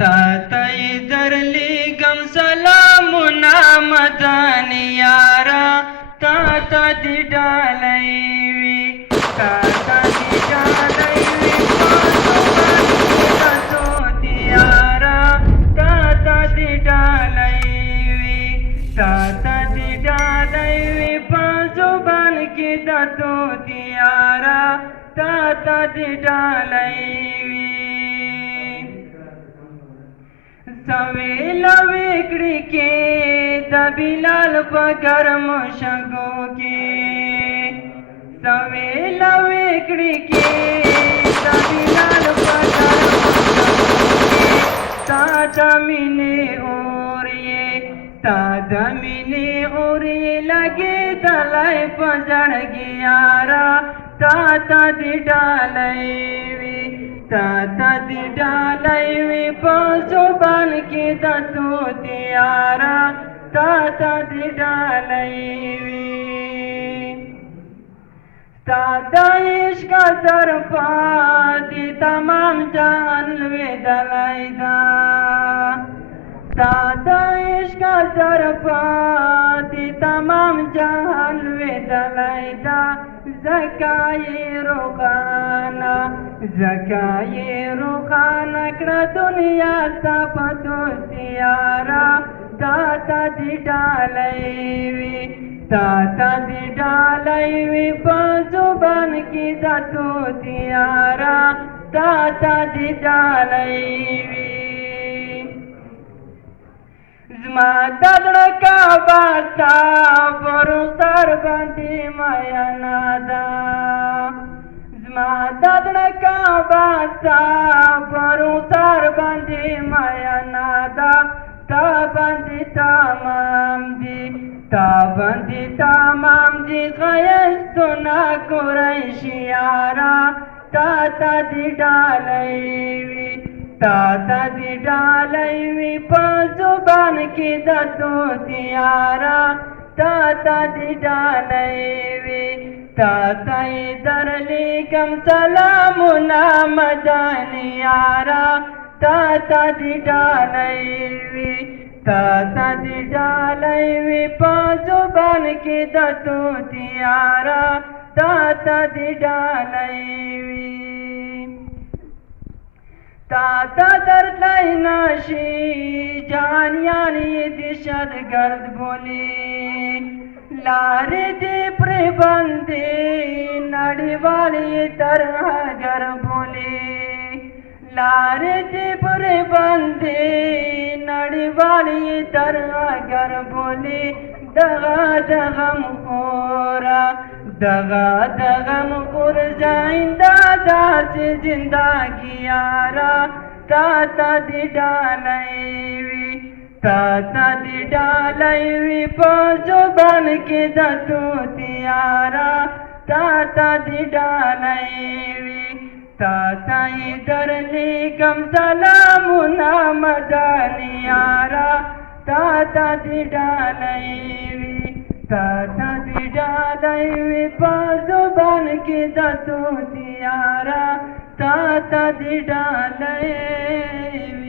تاتای درلیگم سلامنا مدانی یارا تاتا دی ڈالیوی تاتا دی ڈالیوی پاسو دیارا تاتا دی ڈالیوی تاتا دی ڈالیوی پاسو بان کی دتو دیارا تاتا دی ڈالیوی سویلا وکڑی کے دا بلال پگرم شگو کے سویلا وکڑی کے دا بلال پگرم شگو کے تادا منے اوریے لگے دلائی پجڑ گیارا تاتا دی ڈالیوی تاتا دی ڈالیوی پاسو بان کی دتو دیارا تاتا دی ڈالیوی تاتا عشق طرفا دی تمام جان لوی دلائی دا تاتا عشق طرفا دی تمام جان لوی دلائی دا زکای روخانا کڑا دنیا سا پتو سیارا تاتا دی ڈالیوی پاسو بان کی دتو دیارا تاتا دی ڈالیوی زما ددڑکا باسا برو سر باندی مایا نادا زما ددڑکا باسا برو سر باندی مایا نادا تا باندی تمام دی خیستونا قریشیارا تاتا دی ڈالیوی پاسو بان کی دتو دیارا تاتا دی ڈالیوی تاتا درلیگم سلامنا مدانی یارا تاتا دی ڈالیوی پاسو بان کی دتو دیارا تاتا دی ڈالیوی تاتا درد لائی ناشی جانیانی دشد گرد بولی لاری دی پری بندی نڑی والی طرح گر بولی لاری دی پری بندی نڑی والی طرح گر بولی دغم خور زائندہ دار سے زندگی یارا تاتا دی ڈالیوی پاسو بان کی دتو دیارا تاتا دی ڈالیوی تاتا درلیگم سلامنا مدانی یارا تاتا دی ڈالیوی پاسو بان کی دتو دیارا تاتا دی ڈالیوی